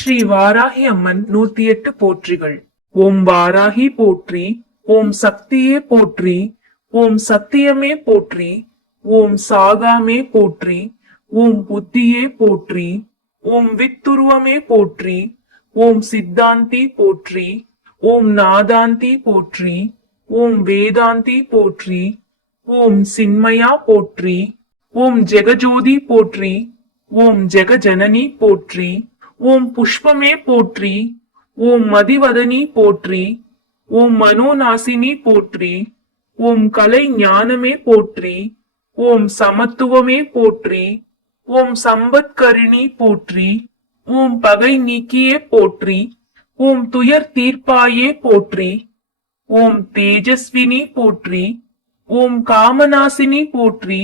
ஸ்ரீ வாராகி அம்மன் நூத்தி எட்டு போற்றிகள் ஓம் வாராகி போற்றி ஓம் சக்தியே போற்றி ஓம் சத்தியமே போற்றி ஓம் சாகாமே போற்றி ஓம் புத்தியே போற்றி ஓம் வித்துருவமே போற்றி ஓம் சித்தாந்தி போற்றி ஓம் நாதாந்தி போற்றி ஓம் வேதாந்தி போற்றி ஓம் சின்மயா போற்றி ஓம் ஜெகஜோதி போற்றி ஓம் ஜெகஜனனி போற்றி ஓம் புஷ்பமே போற்றி ஓம் மதிவதனி போற்றி ஓம் மனோநாசினி போற்றி ஓம் கலை ஞானமே போற்றி ஓம் சமத்துவமே போற்றி ஓம் சம்பத்கரிணி போற்றி ஓம் பகை நீக்கியே போற்றி ஓம் துயர் தீர்ப்பாயே போற்றி ஓம் தேஜஸ்வினி போற்றி ஓம் காமநாசினி போற்றி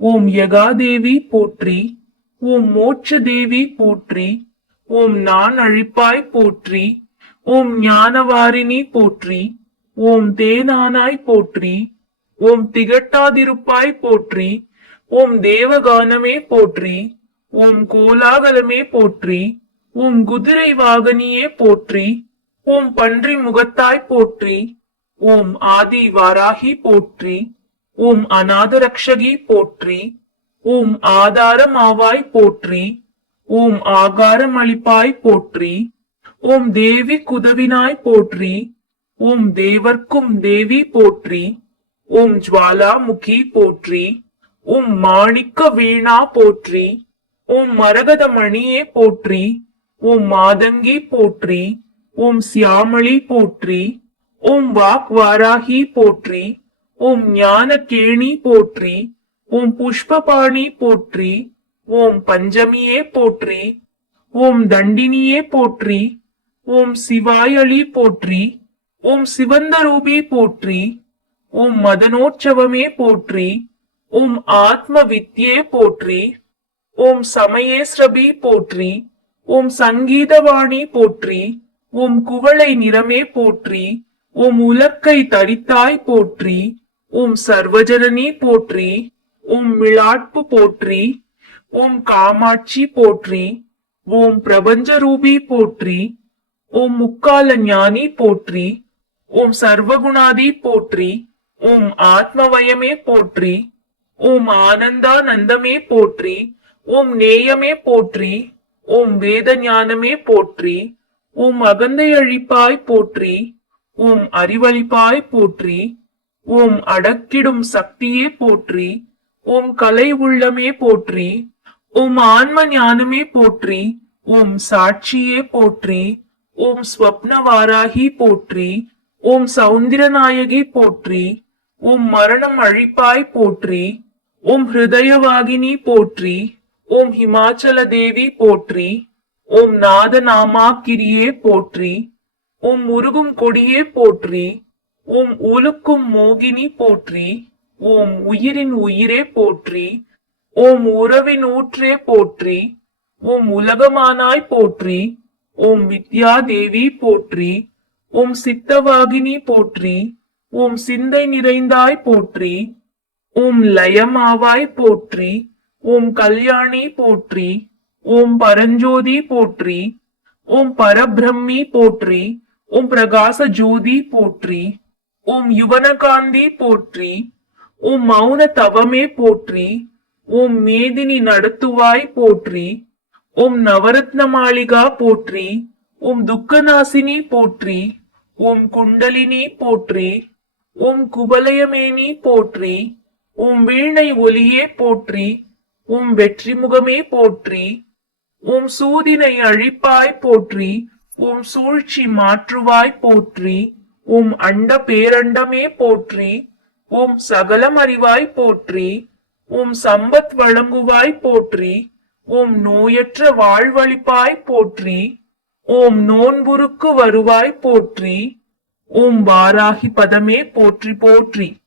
ஓம் யகாதேவி போற்றி ஓம் மோட்ச தேவி போற்றி ஓம் நான் அழிப்பாய் போற்றி ஓம் ஞானவாரிணி போற்றி ஓம் தேனானாய் போற்றி ஓம் திகட்டாதிருப்பாய் போற்றி ஓம் தேவகானமே போற்றி ஓம் கோலாகலமே போற்றி ஓம் குதிரை வாகனியே போற்றி ஓம் பன்றி முகத்தாய் போற்றி ஓம் ஆதி வாராகி போற்றி ஓம் அநாதரக்ஷகி போற்றி ஓம் ஆதாரமாவாய் போற்றி ஓம் ஆகாரம் அளிப்பாய் போற்றி ஓம் தேவி குதவினாய் போற்றி ஓம் தேவர்க்கும் தேவி போற்றி ஓம் ஜுவாலாமுகி போற்றி ஓம் மாணிக்க வீணா போற்றி ஓம் மரகத மணியே போற்றி ஓம் மாதங்கி போற்றி ஓம் சியாமளி போற்றி ஓம் வாக் வாராகி போற்றி ஓம் ஞான கேணி போற்றி ஓம் புஷ்பபாணி போற்றி ஓம் பஞ்சமியே போற்றி ஓம் தண்டினியே போற்றி ஓம் சிவாயளி போற்றி ஓம் சிவந்த ரூபி போற்றி ஓம் மதனோற்சவமே போற்றி ஓம் ஆத்ம வித்யே போற்றி ஓம் சமயேஸ்ரபி போற்றி ஓம் சங்கீதவாணி போற்றி ஓம் குவளை நிறமே போற்றி ஓம் உலக்கை தரித்தாய் போற்றி ஓம் சர்வஜனனி போற்றி ஓம் மிளாட்பு போற்றி ஓம் காமாட்சி போற்றி ஓம் பிரபஞ்ச ரூபி போற்றி ஓம் முக்கால ஞானி போற்றி ஓம் சர்வகுணாதி போற்றி ஓம் ஆத்மவயமே போற்றி ஓம் ஆனந்தானந்தமே போற்றி ஓம் நேயமே போற்றி ஓம் வேத ஞானமே போற்றி ஓம் அகந்தை அழிப்பாய் போற்றி ஓம் அறிவழிப்பாய் போற்றி ஓம் அடக்கிடும் சக்தியே போற்றி ஓம் கலை உள்ளமே போற்றி ஓம் ஆன்ம ஞானமே போற்றி ஓம் சாட்சியே போற்றி ஓம் ஸ்வப்ன வாராகி போற்றி ஓம் சௌந்திரநாயகி போற்றி ஓம் மரணம் அழிப்பாய் போற்றி ஓம் ஹிருதயவாகினி போற்றி ஓம் ஹிமாச்சல தேவி போற்றி ஓம் நாதநாமாக்கிரியே போற்றி ஓம் முருகும் கொடியே போற்றி ஓம் உலுக்கும் மோகினி போற்றி ஓம் உயிரின் உயிரே போற்றி ஓம் உறவின் ஊற்றே போற்றி ஓம் உலகமானாய் போற்றி ஓம் வித்யா தேவி போற்றி ஓம் சித்தவாகினி போற்றி ஓம் சிந்தை நிறைந்தாய் போற்றி ஓம் லயமாவாய் போற்றி ஓம் கல்யாணி போற்றி ஓம் பரஞ்சோதி போற்றி ஓம் பரபிரம்மி போற்றி ஓம் பிரகாச ஜோதி போற்றி ஓம் யுவனகாந்தி போற்றி ஓம் மௌன தவமே போற்றி ஓம் மேதினி நடத்துவாய் போற்றி ஓம் நவரத்ன மாளிகா போற்றி ஓம் துக்கநாசினி போற்றி ஓம் குண்டலினி போற்றி ஓம் குபலயமேனி போற்றி ஓம் வீணை ஒலியே போற்றி ஓம் வெற்றி முகமே போற்றி ஓம் சூதினை அழிப்பாய் போற்றி ஓம் சூழ்ச்சி மாற்றுவாய் போற்றி ஓம் அண்ட பேரண்டமே போற்றி ஓம் சகலம் அறிவாய் போற்றி உம் சம்பத் வழங்குவாய் போற்றி உம் நோயற்ற வாழ்வழிப்பாய் போற்றி ஓம் நோன்புருக்கு வருவாய் போற்றி ஓம் வாராகி பதமே போற்றி போற்றி.